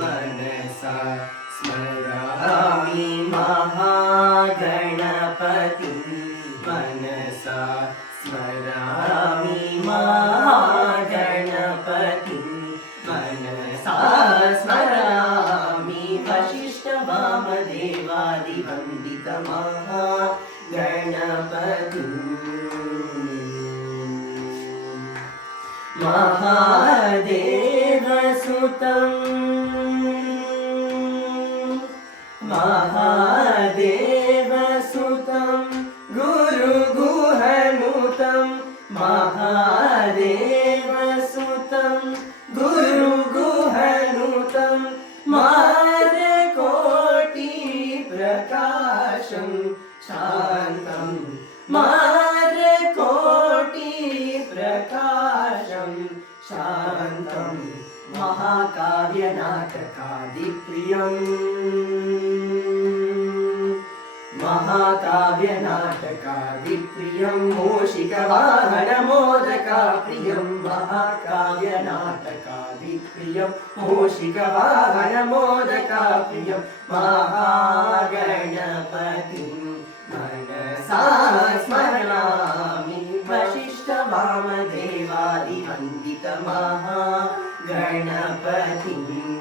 मनसा स्मरामि महागणपतिं मनसा स्मरामि महागणपतिं मनसा स्मरामि वसिष्ठवामदेवादिवन्दितमहागणपतिम् महादेवसुतं गुरुगुहनुतं महादेवसुतं गुरुगुहनुतं मारकोटिप्रकाशं शान्तं मारकोटिप्रकाशं शान्तं महाकाव्यनाटकादिप्रियम् महाकाव्यनाटकादिप्रियं मूषिकवाहनमोदकाप्रियं महाकाव्यनाटकादिप्रियं मूषिकवाहनमोदकाप्रियं महागणपतिं मनसा स्मरामि वसिष्ठवामदेवादिवन्दितमहागणपतिम्